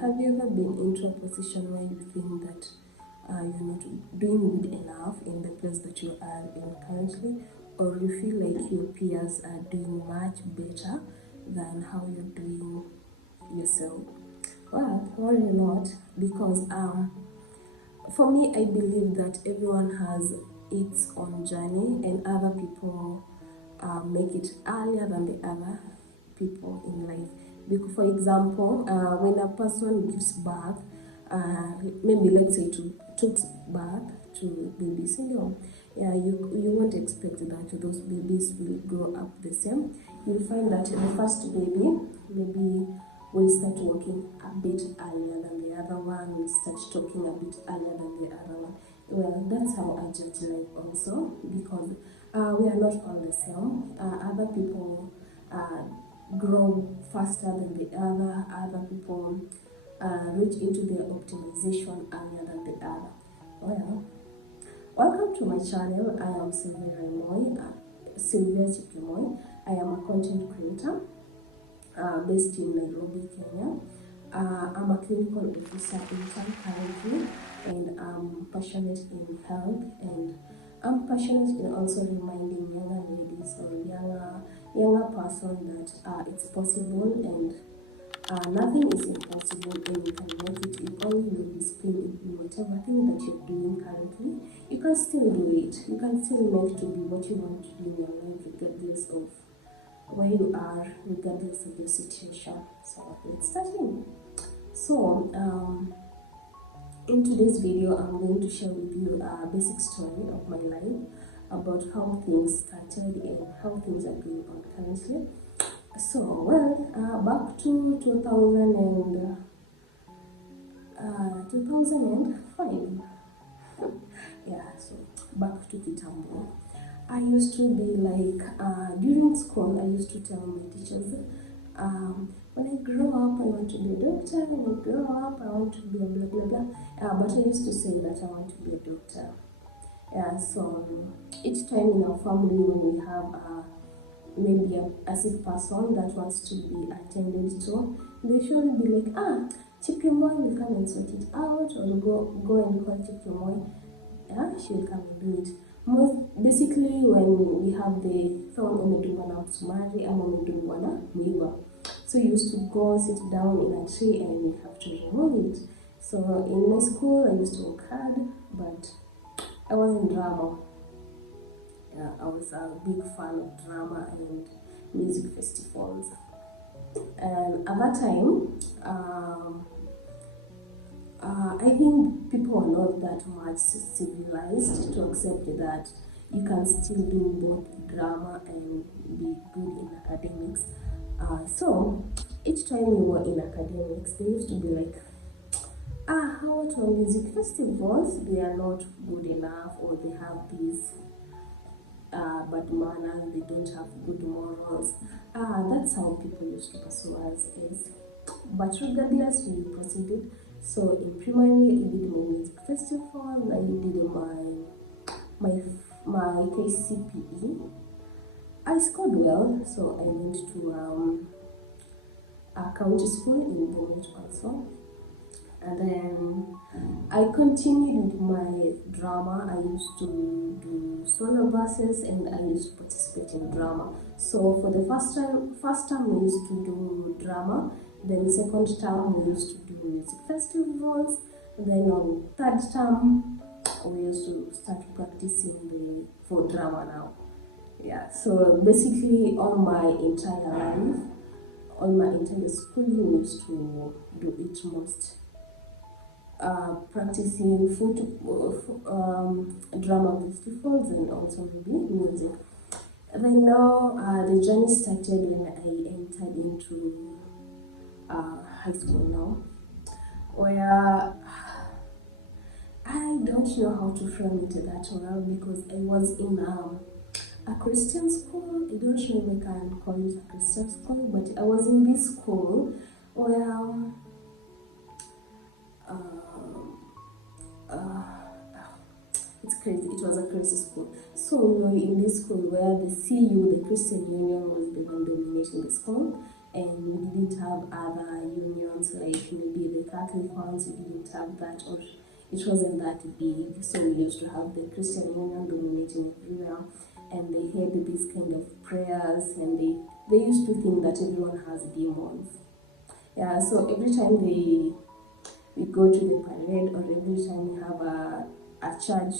Have you ever been into a position where you think that you're not doing good enough in the place that you are in currently, or you feel like your peers are doing much better than how you're doing yourself? Well, worry not, because for me, I believe that everyone has its own journey, and other people make it earlier than the other people in life. Because, for example, when a person gives birth, maybe let's say to took birth to babies, yeah, you won't expect that those babies will grow up the same. You'll find that the first baby maybe will start walking a bit earlier than the other one, will start talking a bit earlier than the other one. Well, that's how I judge life also, because we are not all the same. Other people grow faster than the other people reach into their optimization earlier than the other. Well, welcome to my channel. I am Sylvia Chipkemoy. I am a content creator based in Nairobi, Kenya. I'm a clinical officer intern currently, and I'm passionate in health, and I'm passionate in also reminding younger ladies or younger person that it's possible, and nothing is impossible, and you can make it if only you discipline in whatever thing that you're doing currently. You can still do it. You can still make to be what you want to do in your life, regardless of where you are, regardless of your situation. So let's start in. So in today's video, I'm going to share with you a basic story of my life, about how things started and how things are going on currently. So back to 2005. Yeah, so back to Kitambo. I used to be like, during school, I used to tell my teachers, when I grow up, I want to be a doctor. When I grow up, I want to be a blah blah blah. But I used to say that I want to be a doctor. Yeah, so each time in our family, when we have maybe a sick person that wants to be attended to, they should be like, Chipkemoy will come and sort it out, or go and call Chipkemoy. Yeah, she will come and do it. Basically, when we have the phone umedungwa na msumari ama umedungwa na mwiba, so you used to go sit down in a tree and you have to remove it. So in my school, I used to work hard, but I was in drama. I was a big fan of drama and music festivals. And at that time, I think people are not that much civilized to accept that you can still do both drama and be good in academics. So each time we were in academics, they used to be like, how to music festivals, they are not good enough, or they have these bad manners, they don't have good morals. That's how people used to pursue us as. But regardless, we proceeded. So in primary, I did my music festival. I did my KCPE. I scored well, so I went to a county school in Bomet also. And then I continued with my drama. I used to do solo verses, and I used to participate in drama. So for the first time we used to do drama. Then second term we used to do music festivals. Then on third term we used to start practicing for drama now. Yeah. So basically, all my entire life, all my entire schooling used to do it most. Practicing drama festivals and also maybe music. Then now the journey started when I entered into high school now, where I don't know how to frame it that well, because I was in a Christian school. I don't know if I can call it a Christian school, but I was in this school where it's crazy. It was a crazy school. So in this school where the CU, the Christian Union, was the one dominating the school, and we didn't have other unions like maybe the Catholic ones. We didn't have that, or it wasn't that big. So we used to have the Christian Union dominating everywhere, and they had these kind of prayers, and they used to think that everyone has demons. Yeah, so every time we go to the parade, or every time we have a church,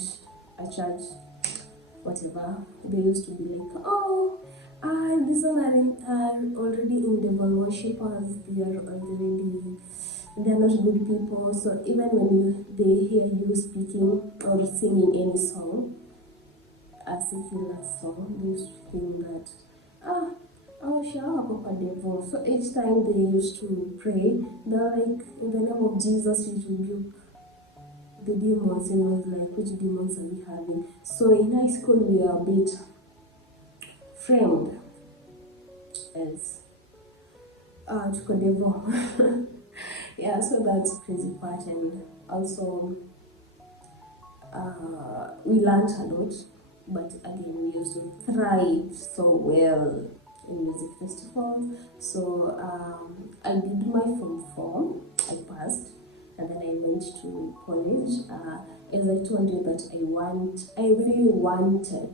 whatever, they used to be like, oh, these one are already in devil worshippers. They are not good people. So even when they hear you speaking or singing any song, a secular song, they used to think that, ah, oh, sure, Papa Devil. So each time they used to pray, they're like, in the name of Jesus, we rebuke the demons. And I was like, which demons are we having? So in high school, we were a bit framed as Tuko Devil. Yeah, so that's crazy part. And also, we learned a lot, but again, we used to thrive so well in music festivals. So I did my Form 4, I passed, and then I went to college. As I told you that I really wanted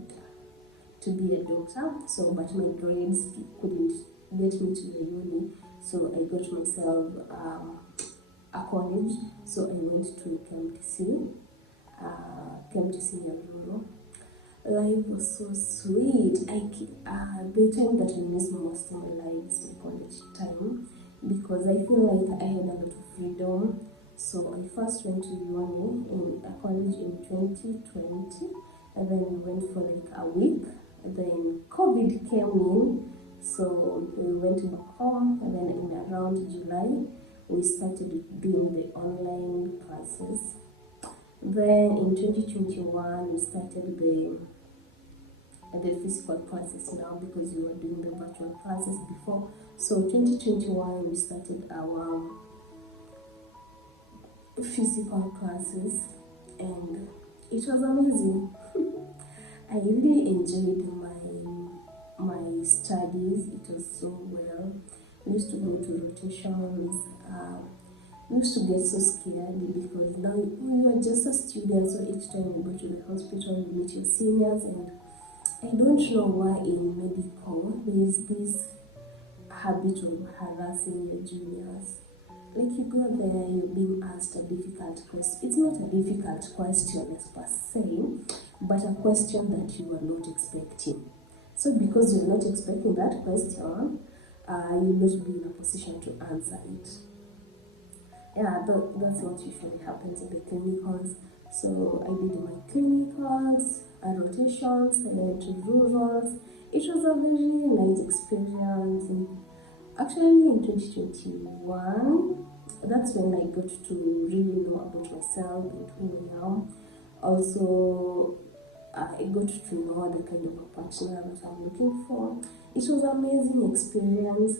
to be a doctor, so but my grades couldn't get me to the uni, so I got myself a college. So I went to KMTC, Nyahururu. Life was so sweet. The time that I miss most in my life is my college time, because I feel like I had a lot of freedom. So I first went to uni in a college in 2020, and then we went for like a week. And then COVID came in, so we went back home. And then in around July, we started doing the online classes. Then in 2021, we started the physical classes now, because we were doing the virtual classes before. So 2021, we started our physical classes, and it was amazing. I really enjoyed my studies. It was so well. We used to go to rotations. We used to get so scared, because now we were just a student. So each time we go to the hospital, we meet your seniors, and I don't know why in medical there is this habit of harassing your juniors. Like, you go there, you're being asked a difficult question. It's not a difficult question as per se, but a question that you are not expecting. So because you're not expecting that question, you'll not be in a position to answer it. Yeah, that's what usually happens in the clinicals. So I did my clinicals, rotations, I went to rurals. It was a very nice experience. And actually, in 2021, that's when I got to really know about myself and who I am. Also, I got to know the kind of a partner that I'm looking for. It was an amazing experience.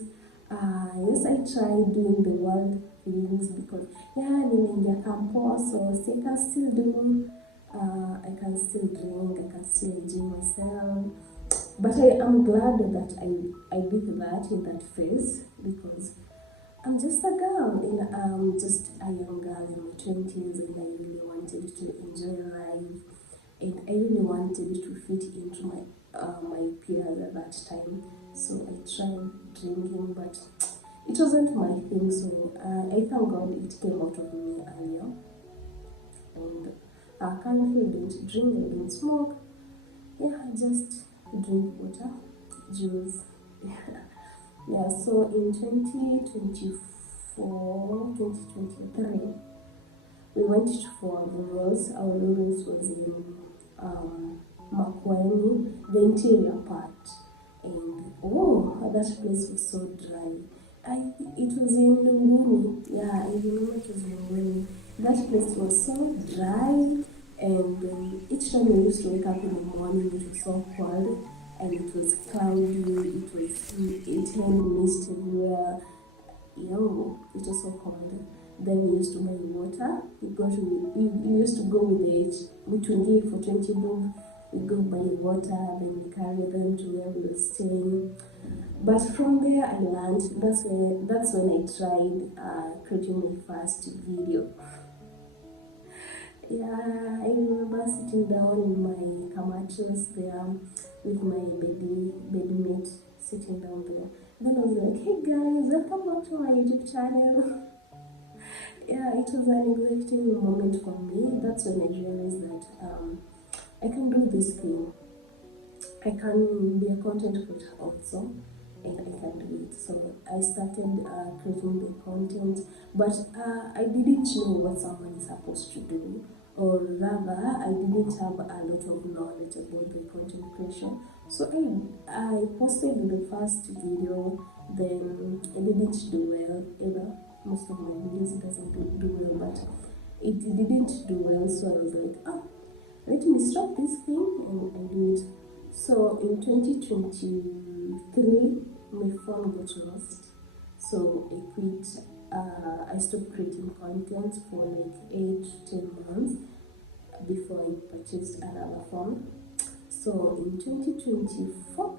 Yes, I tried doing the world things, because nimeingia campus, so I can still do, I can still drink, I can still enjoy myself. But I am glad that I did that in that phase, because I'm just a girl, just a young girl in my 20s, and I really wanted to enjoy life, and I really wanted to fit into my peers at that time. So I tried drinking, but it wasn't my thing. So I thank God it came out of me earlier. And currently I don't drink, I don't smoke. Yeah, I just drink water, juice. Yeah, so in 2023, we went for Lurus. Our Lurus was in Makueni, the interior part. And oh, that place was so dry. It was in Lunguni. Yeah, I remember it was in Lunguni. That place was so dry, and each time we used to wake up in the morning, it was so cold, and it was cloudy. It had mist everywhere. Yo, it was so cold. Then we used to buy water. We used to go with Mitungi for 20 bob. We go buy water, then we carry them to where we were staying. But from there I learned. That's when I tried creating my first video. Yeah, I remember sitting down in my mattress there with my bedmate sitting down there. Then I was like, hey guys, welcome back to my YouTube channel. Yeah, it was an exciting moment for me. That's when I realized that I can do this thing. I can be a content creator also, and I can do it. So I started creating the content, but I didn't know what someone is supposed to do, or rather, I didn't have a lot of knowledge about the content creation. So I posted the first video, then I didn't do well either. Most of my videos doesn't do well, but it didn't do well. So I was like, oh, let me stop this thing and do it. So in 2023, my phone got lost. So I quit. I stopped creating content for like 8 to 10 months before I purchased another phone. So in 2024,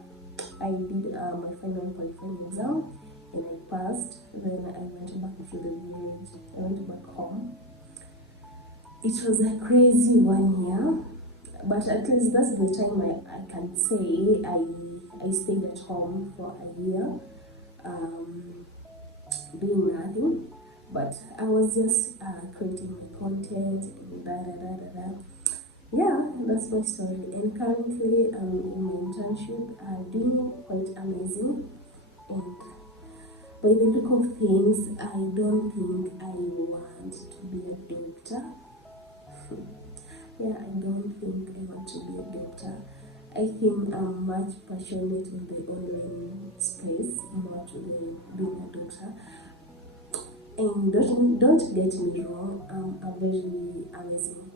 I did my final qualifying exam and I passed. Then I went back to the village. I went back home. It was a crazy 1 year, but at least that's the time I can say I stayed at home for a year, um, doing nothing. But I was just creating my content and da da da da da. Yeah, that's my story. And currently, I'm in my internship, doing quite amazing. And by the look of things, I don't think I want to be a doctor. Yeah, I don't think I want to be a doctor. I think I'm much passionate in the online space more to being a doctor. And don't get me wrong, I'm a very amazing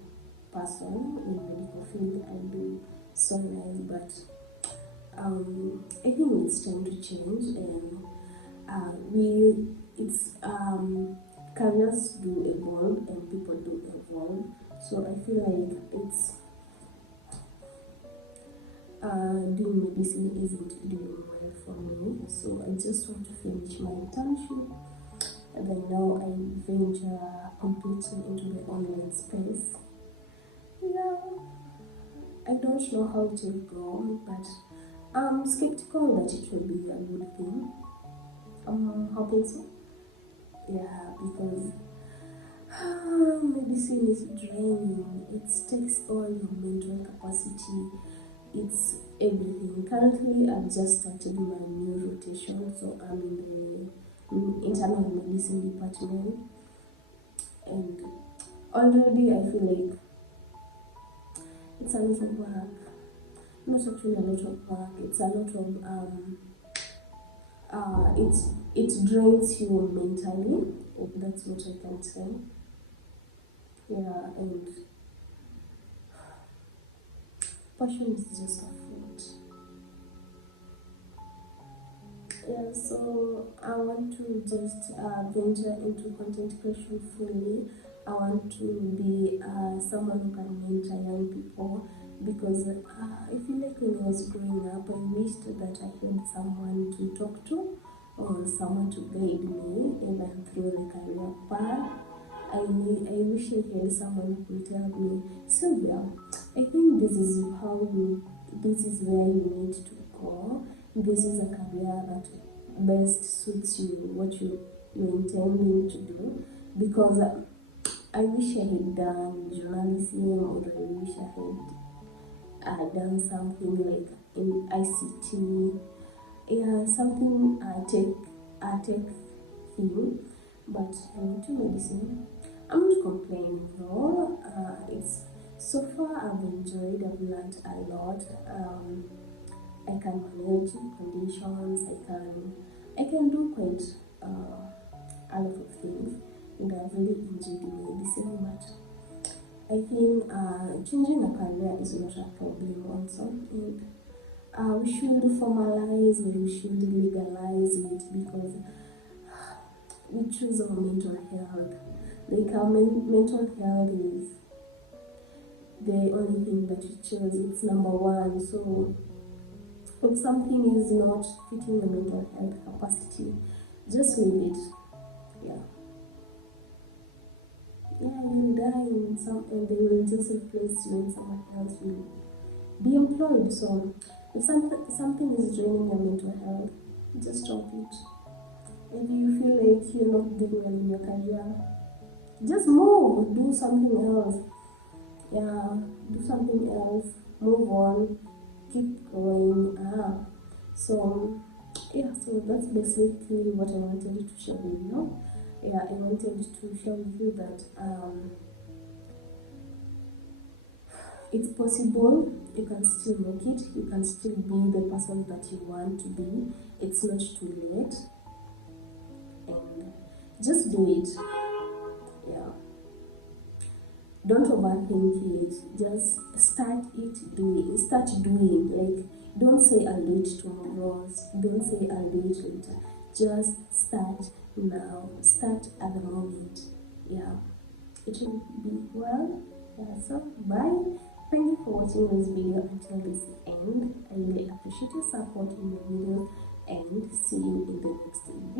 person in medical field. I do so nice, but I think it's time to change, and we it's careers do evolve and people do evolve. So I feel like it's doing medicine isn't doing well for me. So I just want to finish my internship, and then now I venture completely into the online space. Yeah, I don't know how it will go, but I'm skeptical that it will be a good thing. I'm hoping so. Yeah, because medicine is draining. It takes all your mental capacity. It's everything. Currently, I've just started my new rotation, so I'm in the internal medicine department, and already I feel like it's a lot of work. Not actually a lot of work. It's a lot of it drains you mentally, if that's what I can say. Yeah, and passion is just a fruit. Yeah, so I want to just venture into content creation fully. I want to be someone who can mentor young people, because I feel like when I was growing up, I wished that I had someone to talk to or someone to guide me even through the career path. I wish I had someone who could tell me, Sylvia, I think this is where you need to go. This is a career that best suits you, what you're intending to do. Because I wish I had done journalism, or I wish I had done something like in ICT, yeah, something tech thing. But I went to medicine. I'm not complaining though. It's so far I've enjoyed. I've learned a lot. I can manage conditions. I can do quite a lot of things, and I've really enjoyed medicine. But I think changing a career is not a problem also, and we should formalize or we should legalize it, because we choose our mental health. Like our mental health is the only thing that we choose. It's number one. So If something is not fitting your mental health capacity, just leave it. Yeah. Yeah, you'll die in some, and they will just replace you, and someone else will be employed. So, if something is draining your mental health, just stop it. If you feel like you're not doing well in your career, just move, do something else. Yeah, do something else, move on, keep going. So yeah, so that's basically what I wanted to share with you. Yeah, I wanted to share with you that it's possible, you can still make it, you can still be the person that you want to be. It's not too late, and just do it. Yeah, don't overthink it, just start doing. Like, don't say I'll do it tomorrow, don't say I'll do it later, just start now, start at the moment. Yeah, it will be well. Yeah, so bye. Thank you for watching this video until this end. I really appreciate your support in my videos, and see you in the next video.